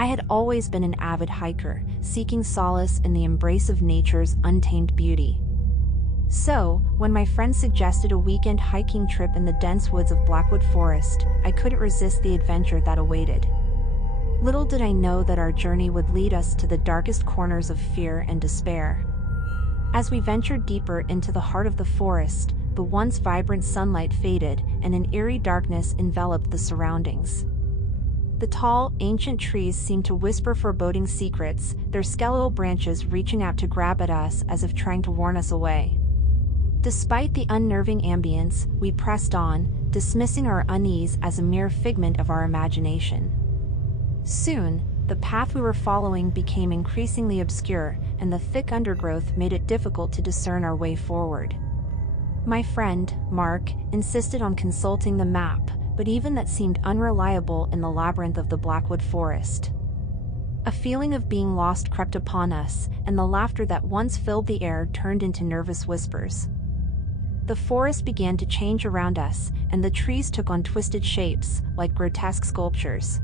I had always been an avid hiker, seeking solace in the embrace of nature's untamed beauty. So, when my friend suggested a weekend hiking trip in the dense woods of Blackwood Forest, I couldn't resist the adventure that awaited. Little did I know that our journey would lead us to the darkest corners of fear and despair. As we ventured deeper into the heart of the forest, the once vibrant sunlight faded, and an eerie darkness enveloped the surroundings. The tall, ancient trees seemed to whisper foreboding secrets, their skeletal branches reaching out to grab at us as if trying to warn us away. Despite the unnerving ambience, we pressed on, dismissing our unease as a mere figment of our imagination. Soon, the path we were following became increasingly obscure, and the thick undergrowth made it difficult to discern our way forward. My friend, Mark, insisted on consulting the map, but even that seemed unreliable in the labyrinth of the Blackwood Forest. A feeling of being lost crept upon us, and the laughter that once filled the air turned into nervous whispers. The forest began to change around us, and the trees took on twisted shapes, like grotesque sculptures.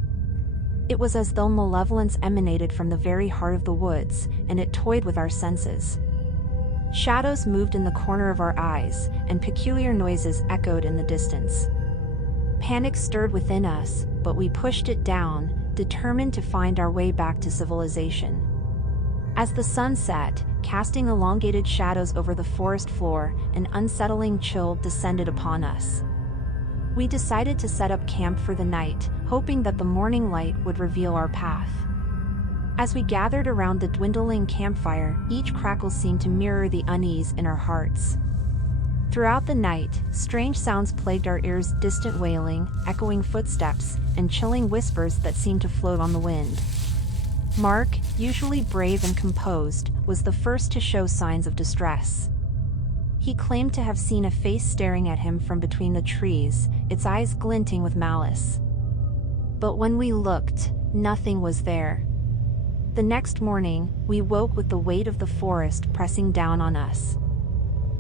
It was as though malevolence emanated from the very heart of the woods, and it toyed with our senses. Shadows moved in the corner of our eyes, and peculiar noises echoed in the distance. Panic stirred within us, but we pushed it down, determined to find our way back to civilization. As the sun set, casting elongated shadows over the forest floor, an unsettling chill descended upon us. We decided to set up camp for the night, hoping that the morning light would reveal our path. As we gathered around the dwindling campfire, each crackle seemed to mirror the unease in our hearts. Throughout the night, strange sounds plagued our ears: distant wailing, echoing footsteps, and chilling whispers that seemed to float on the wind. Mark, usually brave and composed, was the first to show signs of distress. He claimed to have seen a face staring at him from between the trees, its eyes glinting with malice. But when we looked, nothing was there. The next morning, we woke with the weight of the forest pressing down on us.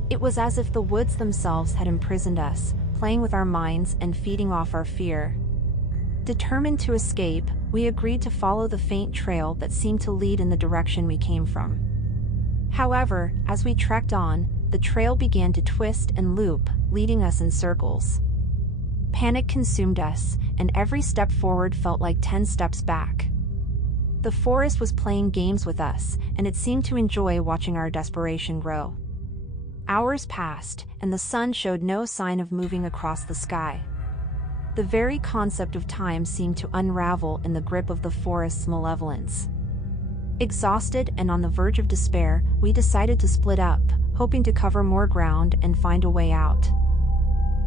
It was as if the woods themselves had imprisoned us, playing with our minds and feeding off our fear. Determined to escape, we agreed to follow the faint trail that seemed to lead in the direction we came from. However, as we trekked on, the trail began to twist and loop, leading us in circles. Panic consumed us, and every step forward felt like 10 steps back. The forest was playing games with us, and it seemed to enjoy watching our desperation grow. Hours passed, and the sun showed no sign of moving across the sky. The very concept of time seemed to unravel in the grip of the forest's malevolence. Exhausted and on the verge of despair, we decided to split up, hoping to cover more ground and find a way out.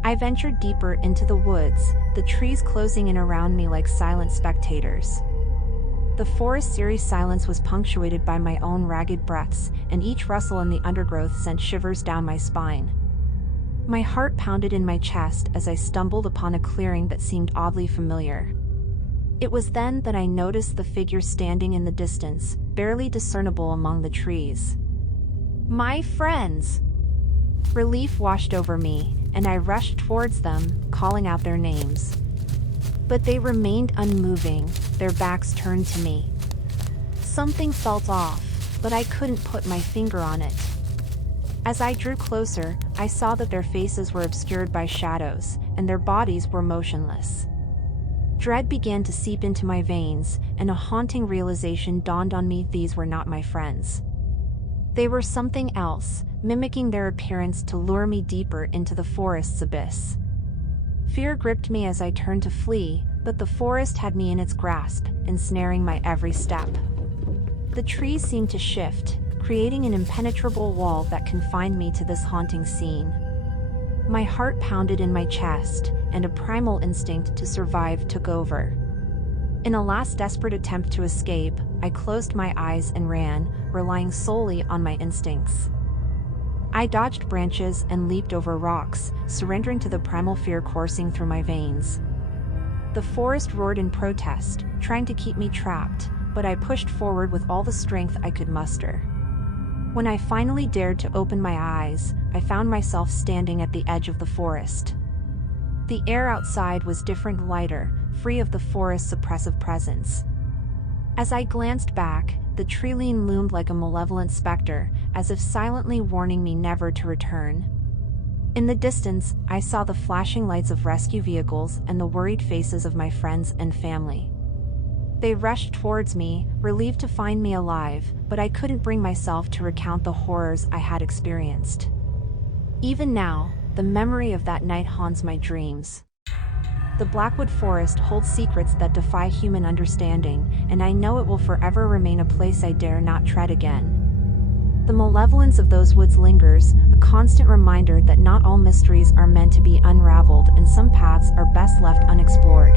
I ventured deeper into the woods, the trees closing in around me like silent spectators. The forest's eerie silence was punctuated by my own ragged breaths, and each rustle in the undergrowth sent shivers down my spine. My heart pounded in my chest as I stumbled upon a clearing that seemed oddly familiar. It was then that I noticed the figure standing in the distance, barely discernible among the trees. My friends! Relief washed over me, and I rushed towards them, calling out their names. But they remained unmoving, their backs turned to me. Something felt off, but I couldn't put my finger on it. As I drew closer, I saw that their faces were obscured by shadows, and their bodies were motionless. Dread began to seep into my veins, and a haunting realization dawned on me: these were not my friends. They were something else, mimicking their appearance to lure me deeper into the forest's abyss. Fear gripped me as I turned to flee, but the forest had me in its grasp, ensnaring my every step. The trees seemed to shift, creating an impenetrable wall that confined me to this haunting scene. My heart pounded in my chest, and a primal instinct to survive took over. In a last desperate attempt to escape, I closed my eyes and ran, relying solely on my instincts. I dodged branches and leaped over rocks, surrendering to the primal fear coursing through my veins. The forest roared in protest, trying to keep me trapped, but I pushed forward with all the strength I could muster. When I finally dared to open my eyes, I found myself standing at the edge of the forest. The air outside was different, lighter, free of the forest's oppressive presence. As I glanced back, the treeline loomed like a malevolent specter, as if silently warning me never to return. In the distance, I saw the flashing lights of rescue vehicles and the worried faces of my friends and family. They rushed towards me, relieved to find me alive, but I couldn't bring myself to recount the horrors I had experienced. Even now, the memory of that night haunts my dreams. The Blackwood Forest holds secrets that defy human understanding, and I know it will forever remain a place I dare not tread again. The malevolence of those woods lingers, a constant reminder that not all mysteries are meant to be unraveled and some paths are best left unexplored.